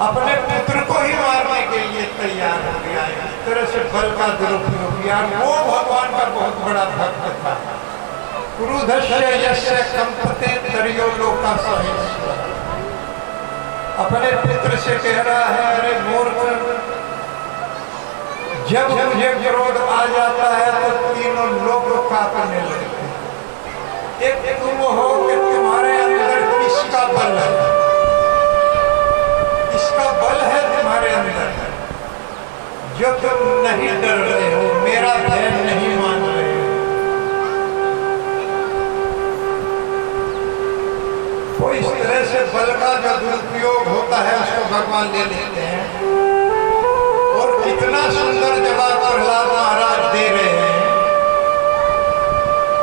अपने पुत्र को ही मारने के लिए तैयार हो गया। इस तरह से बल का दुरुपयोग किया। वो भगवान का बहुत बड़ा भक्त था। क्रुद्धस्य यस्य कंपते तर्यो लोका सहेश्वर। अपने पुत्र से कह रहा है, अरे मूर्ख, जब मुझे क्रोध आ जाता है तो तीनों लोग कांपने लगते हैं। एक तुम हो कि तुम्हारे अंदर किसका बल है, इसका बल है तुम्हारे अंदर जो तुम नहीं डर रहे हो, मेरा भय नहीं मान रहे हो। तो इस तरह से बल का जो दुरुपयोग होता है उसको भगवान ले लेते हैं। और कितना सुंदर जवाब प्रहलाद महाराज दे रहे हैं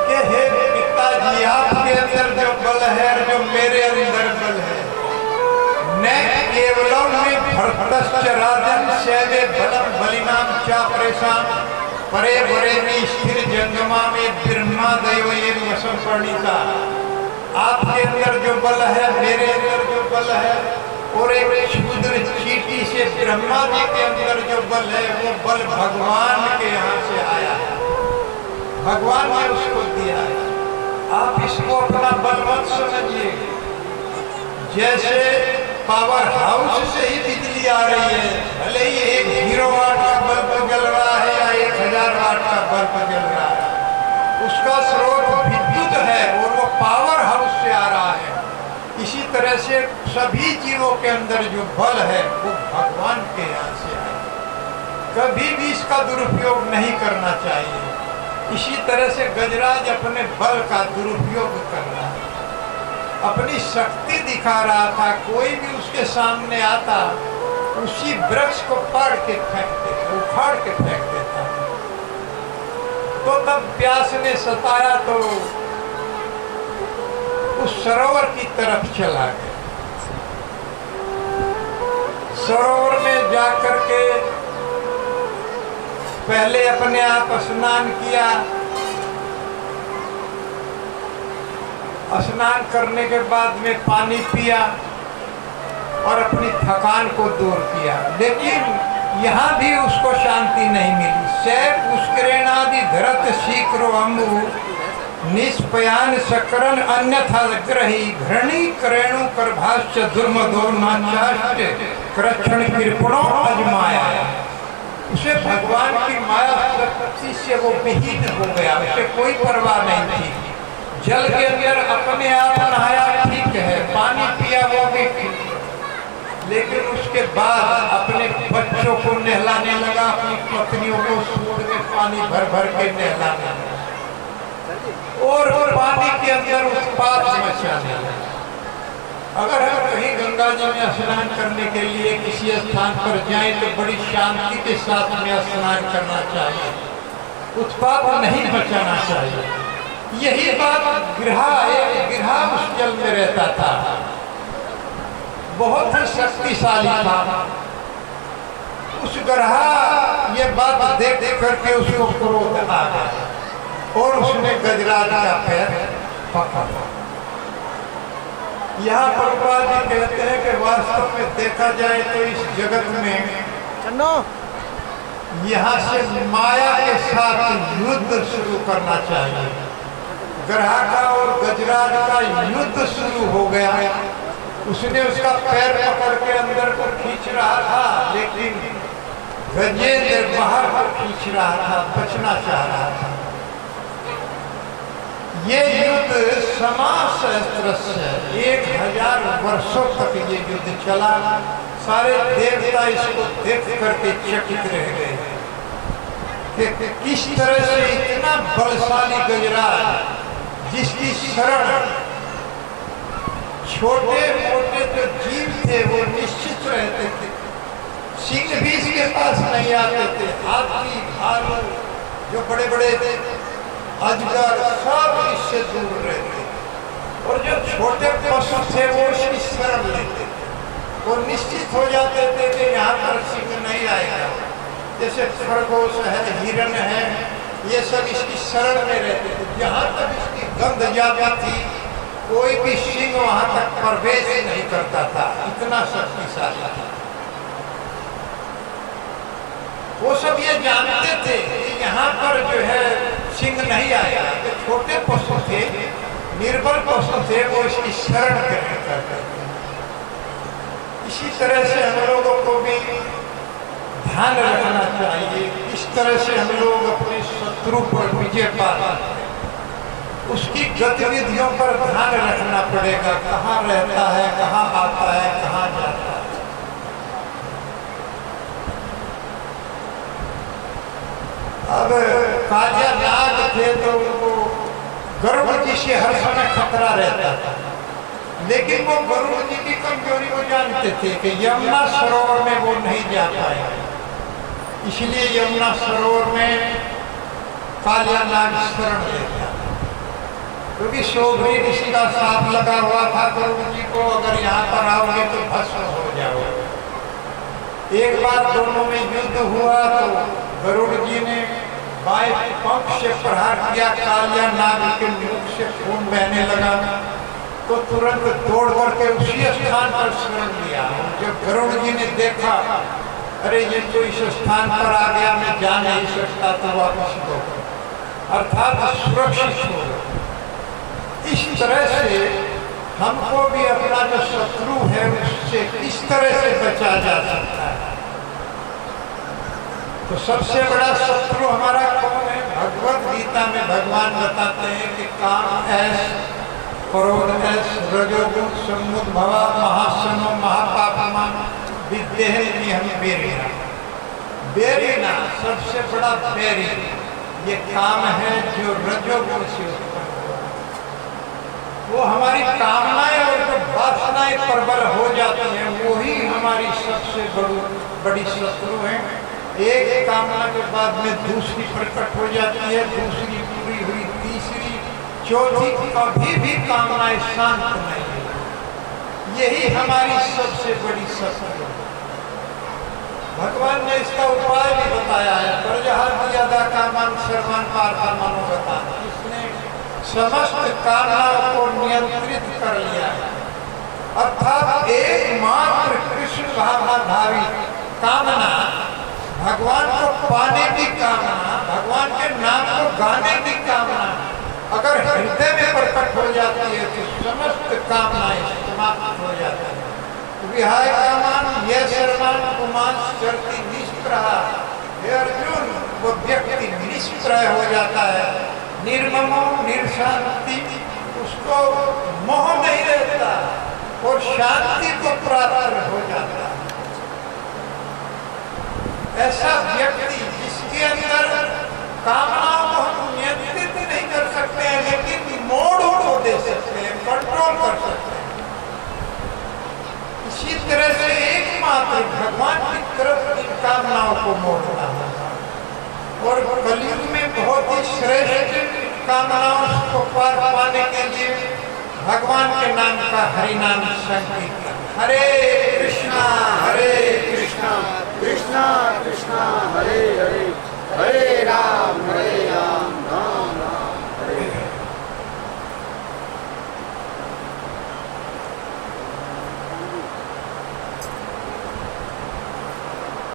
कि हे पिताजी, आपके अंदर जो बल है, जो मेरे अंदर बल है, न केवलम में भरतश्च राजन सेवे बलम बलिनाम चापरेशाम परे परे में स्थिर जंगमा में ब्रह्मा दैव ये वसम प्रणीता। आपके अंदर जो बल है, मेरे अंदर जो बल है, और एक क्षुद्र चींटी से ब्रह्मा जी के अंदर जो बल है, वो बल भगवान के यहाँ से आया है, भगवान ने उसको दिया है। आप इसको अपना बल मत समझिए। जैसे पावर हाउस से ही बिजली आ रही है, भले ही 1 0 वाट का बल्ब जल रहा है या 1000 वाट का बल्ब जल रहा है, उसका स्रोत विद्युत है और वो पावर हाउस से आ रहा है। इसी तरह से सभी जीवों के अंदर जो बल है वो भगवान के यहाँ से है। कभी भी इसका दुरुपयोग नहीं करना चाहिए। इसी तरह से गजराज अपने बल का दुरुपयोग कर रहा है, अपनी शक्ति दिखा रहा था। कोई भी उसके सामने आता, उसी वृक्ष को पाड़ के फेंक देता, उखाड़ के फेंक देता। तो तब प्यास ने सताया तो उस सरोवर की तरफ चला गया। सरोवर में जाकर के पहले अपने आप स्नान किया। स्नान करने के बाद में पानी पिया और अपनी थकान को दूर किया। लेकिन यहाँ भी उसको शांति नहीं मिली। सैफ पुष्करेणादि धरत शीक्रो अम्बु निष्पयान सकरन अन्यथा ग्रही घृणी करेणु करभाष्य दुर्मदो नाचाष्ट कृष्ण कृपणो अजमाया। उसे भगवान की माया शक्ति से वो विहीन हो गया, उसे कोई परवाह नहीं थी। जल के अंदर अपने आप नहाया, ठीक है, पानी पिया, वो भी ठीक, लेकिन उसके बाद अपने बच्चों को नहलाने लगा, अपनी पत्नियों को सूंड में पानी भर भर के नहलाने लगा और पानी के अंदर उत्पात मचाने लगा। अगर हम कहीं गंगा जी में स्नान करने के लिए किसी स्थान पर जाएं तो बड़ी शांति के साथ में स्नान करना चाहिए, उत्पात नहीं मचाना चाहिए। यही बात गिरहा उस जल में रहता था, बहुत ही शक्तिशाली था। उस ग्रहा ये बात देख देख करके उसको क्रोध आ गया और उसने गजराज का पैर पकड़ा। यहाँ प्रभुपाद जी कहते हैं कि वास्तव में देखा जाए तो इस जगत में यहाँ से माया के साथ युद्ध शुरू करना चाहिए। ग्रहा का और गजराज का युद्ध शुरू हो गया। उसने उसका पैर पकड़ के अंदर को खींच रहा था, लेकिन गजेंद्र बाहर को खींच रहा था, बचना चाह रहा था। ये युद्ध समासहस्त्र से 1000 वर्षों तक ये युद्ध चला। सारे देवता इसको देख करके चकित रह गए कि किस तरह से इतना बलशाली गजराज, जिसकी शरण छोटे मोटे जो जीव थे वो निश्चित रहते थे, सिंह भी इसके पास नहीं आते थे, हाथी भालू जो बड़े बड़े थे, अजगर, सब इससे दूर रहते, और जो छोटे पशु थे वो इसकी शरण लेते थे। वो निश्चित हो जाते थे कि यहाँ पर सिंह नहीं आएगा। जैसे खरगोश है, हिरण है, ये सब इसकी शरण में रहते थे। जहाँ तक इसकी गंध जाती थी, कोई भी सिंह वहाँ तक प्रवेश नहीं करता था। कितना शक्तिशाली था। वो सब ये जानते थे कि यहाँ पर जो है सिंह नहीं आया, तो छोटे पशु थे, निर्बल पशु थे, वो इसकी शरण ग्रहण करते थे। इसी तरह से हम लोगों को भी ध्यान रखना चाहिए, इस तरह से हम लोग अपने शत्रु पर विजय पा सकते हैं। उसकी गतिविधियों पर ध्यान रखना पड़ेगा, कहाँ रहता है, कहाँ आता है, कहाँ जाता है। अब कालिया नाग थे तो उनको गरुड़ जी से हर समय खतरा रहता था, लेकिन वो गरुड़ जी की कमजोरी को जानते थे कि यमुना सरोवर में वो नहीं जा पाएंगे, इसलिए यमुना सरोवर में कालिया नाग शरण लेता, क्योंकि शोभरी ऋषि का साथ लगा हुआ था गरुड़ जी को, अगर यहाँ पर आओगे तो भस्म हो जाओगे। एक बार दोनों में युद्ध हुआ तो गरुड़ जी ने बाएं पंख से प्रहार किया, कालिया नाग के मुख से खून बहने लगा, तो तुरंत दौड़ करके उसी स्थान पर शरण लिया। जब गरुड़ जी ने देखा अरे ये तो इस स्थान पर आ गया, मैं जा नहीं सकता, तो वापस हो, अर्थात सुरक्षित हो। इस तरह से हमको भी अपना जो शत्रु है उससे किस तरह से बचा जा सकता है। तो सबसे बड़ा शत्रु हमारा कौन है? भगवत गीता में भगवान बताते हैं कि काम ऐस, क्रोध ऐस, रजोगुण, समुद्भवा, महासनो, महापापमा, विद्येहि हम बेरिना। बेरिना सबसे बड़ा बैरी ये काम है जो रजोगुण से उत्पन्न हुआ। वो हमारी कामनाएं और जो वासनाएं प्रबल हो जाती हैं वही हमारी सबसे बड़ी शत्रु है। एक कामना के बाद में दूसरी प्रकट हो जाती है, दूसरी पूरी हुई, तीसरी, चौथी, कभी भी कामनाएं शांत नहीं है। यही हमारी सबसे बड़ी शत्रु है। भगवान ने इसका उपाय भी बताया है, प्रजहाद्यदा कामान सर्वान पार्था मनोगतान। इसने समस्त कामनाओं को नियंत्रित कर लिया है, अर्थात एकमात्र कृष्ण भावनाधारी कामना, भगवान को पाने की कामना, भगवान के नाम को गाने की कामना अगर हृदय में प्रकट हो जाती है तो समस्त कामनाएं समाप्त हो जाती है। विहाय कामान यह सर्वान कुमान चरती निष्प्रहा। हे अर्जुन, वो व्यक्ति निष्प्रह हो जाता है, निर्ममो निर्शांति, उसको मोह नहीं रहता और शांति को प्राप्त हो जाता है। ऐसा व्यक्ति जिसके अंदर कामनाओं को हम नियंत्रित नहीं कर सकते हैं, लेकिन मोड़ को दे सकते हैं, कंट्रोल कर सकते हैं। इसी तरह से एकमात्र भगवान की तरफ इन कामनाओं को मोड़ना होगा। और कलयुग में बहुत ही श्रेष्ठ कामनाओं को पार पाने के लिए भगवान के नाम का हरिनाम संकीर्तन। हरे कृष्णा कृष्णा कृष्णा कृष्णा हरे हरे।